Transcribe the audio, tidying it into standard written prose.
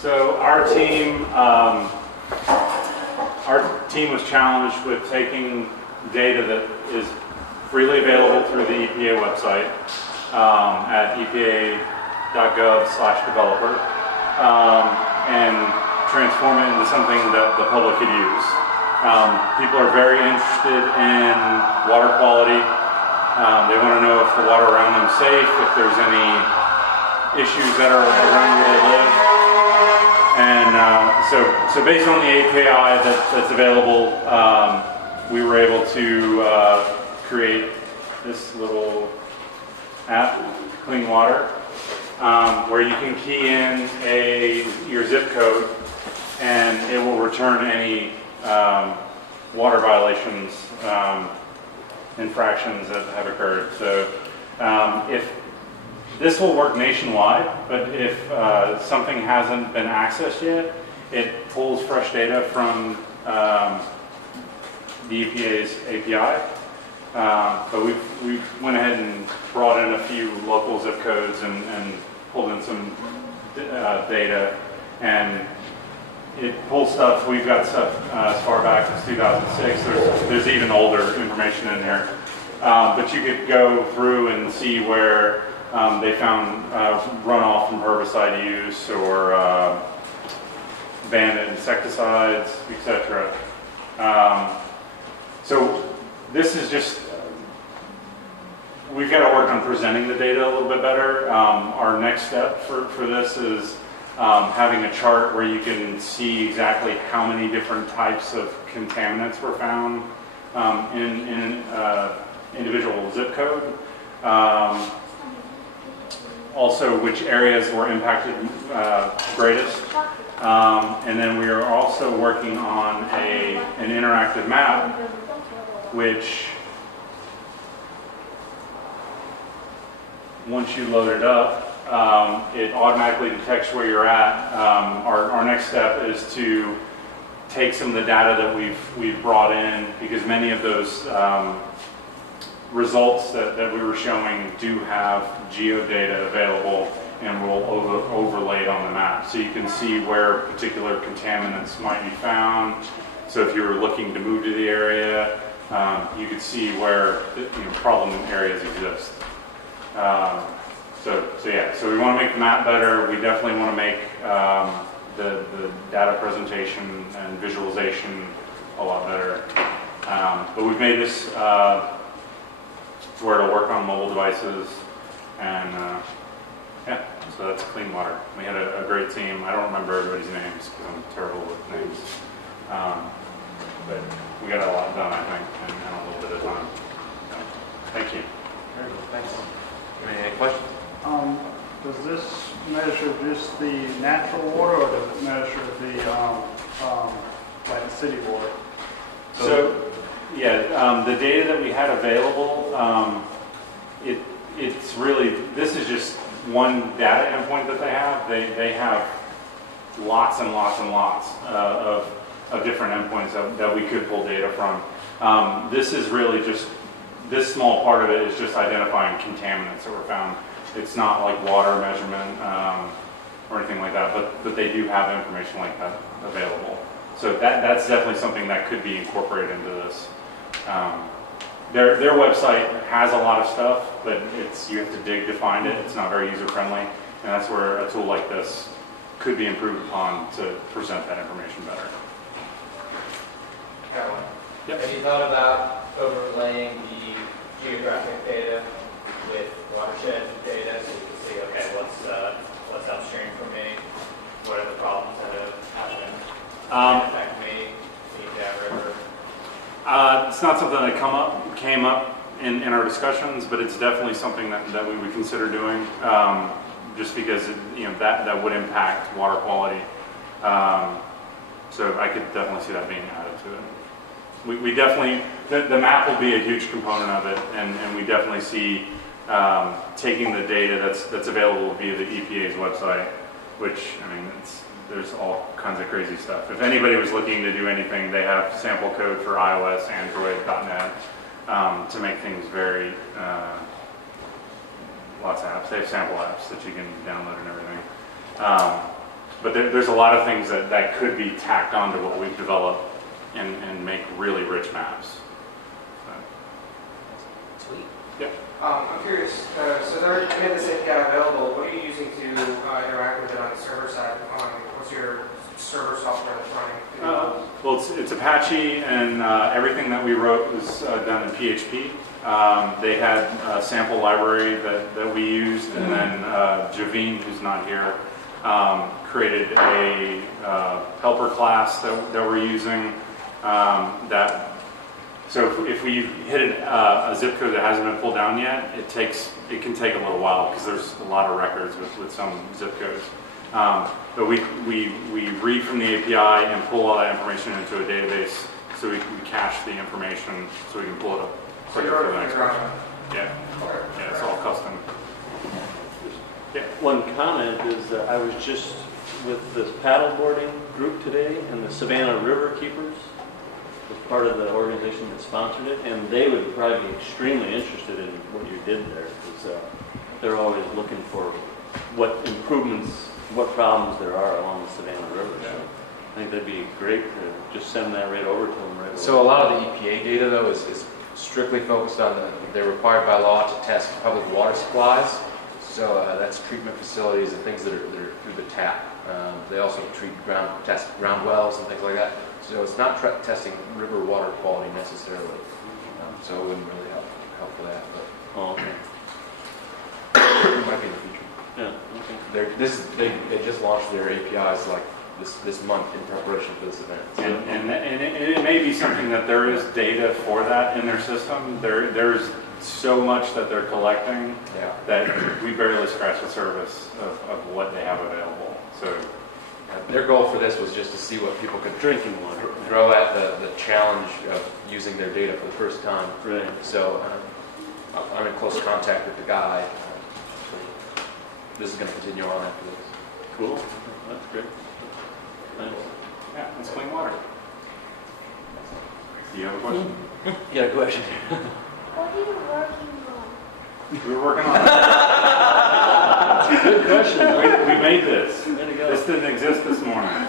So our team was challenged with taking data that is freely available through the EPA website at epa.gov/developer and transform it into something that the public could use. People are very interested in water quality. They want to know if the water around them is safe, if there's any issues that are around where they live. And so based on the API that's available, we were able to create this little app, Clean Water, where you can key in your zip code and it will return any water violations, infractions that have occurred. So if this will work nationwide, but if something hasn't been accessed yet, it pulls fresh data from the EPA's API. But we went ahead and brought in a few local zip codes and pulled in some data, and it pulls stuff. We've got stuff as far back as 2006. There's even older information in here. But you could go through and see where they found runoff from herbicide use or banned insecticides, etc. So this is just, we've got to work on presenting the data a little bit better. Our next step for this is having a chart where you can see exactly how many different types of contaminants were found in individual zip code. Also, which areas were impacted greatest. And then we are also working on an interactive map, which once you load it up, it automatically detects where you're at. Our next step is to take some of the data that we've brought in, because many of those results that we were showing do have geodata available, and we'll overlay it on the map. So you can see where particular contaminants might be found. So if you were looking to move to the area, you could see where problem areas exist. So we want to make the map better. We definitely want to make the data presentation and visualization a lot better. But we've made this to where it'll work on mobile devices, and yeah, so that's Clean Water. We had a great team. I don't remember everybody's names because I'm terrible with names. But we got a lot done, I think, in a little bit of time. So, thank you. Very good, thanks. Any questions? Does this measure just the natural water, or does it measure the like the city water? So yeah, the data that we had available, it's really, this is just one data endpoint that they have. They have lots and lots and lots of different endpoints that we could pull data from. This is really just, this small part of it is just identifying contaminants that were found. It's not like water measurement or anything like that, but they do have information like that available. So that's definitely something that could be incorporated into this. Their website has a lot of stuff, but you have to dig to find it. It's not very user friendly, and that's where a tool like this could be improved upon to present that information better. Caroline, Yep. have you thought about overlaying the geographic data with watershed data so you can see, okay, what's upstream from me? What are the problems that have happened? Affect me, that river? It's not something that came up in our discussions, but it's definitely something that we would consider doing, just because that would impact water quality. So I could definitely see that being added to it. We definitely, the map will be a huge component of it, and we definitely see taking the data that's available via the EPA's website, which, I mean, there's all kinds of crazy stuff. If anybody was looking to do anything, they have sample code for iOS, Android, .NET to make things very, lots of apps. They have sample apps that you can download and everything. but there's a lot of things that could be tacked onto what we've developed and make really rich maps. Sweet. I'm curious, so there, you have this API available, what are you using to interact with it on the server side? What's your server software that's running? Well, it's Apache, and everything that we wrote was done in PHP. They had a sample library that we used, and then Javine, who's not here, created a helper class that we're using. So if we hit a zip code that hasn't been pulled down yet, it can take a little while because there's a lot of records with some zip codes. But we read from the API and pull all that information into a database, so we cache the information so we can pull it up quicker for the next person. Yeah, it's all custom. Yeah. One comment is I was just with this paddleboarding group today, and the Savannah River Keepers was part of the organization that sponsored it, and they would probably be extremely interested in what you did there, because they're always looking for what improvements, what problems there are along the Savannah River. So I think that'd be great to just send that right over to them right away. So a lot of the EPA data, though, is strictly focused on they're required by law to test public water supplies. So that's treatment facilities and things that are through the tap. They also test ground wells and things like that. So it's not testing river water quality necessarily. So it wouldn't really help for that. But Oh, okay. it might be in the future. Yeah, okay. They just launched their APIs like this month in preparation for this event. So And it may be something that there is data for that in their system. There's so much that they're collecting yeah. that we barely scratch the surface of what they have available. So Their goal for this was just to see what people could Drinking water. grow at the challenge of using their data for the first time. Right. So I'm in close contact with the guy. So this is going to continue on after this. Cool. That's great. Nice. yeah, it's clean water. Do you have a question? You got a question? What are you working on? We were working on that. Good question. We made this. Way to go. This didn't exist this morning.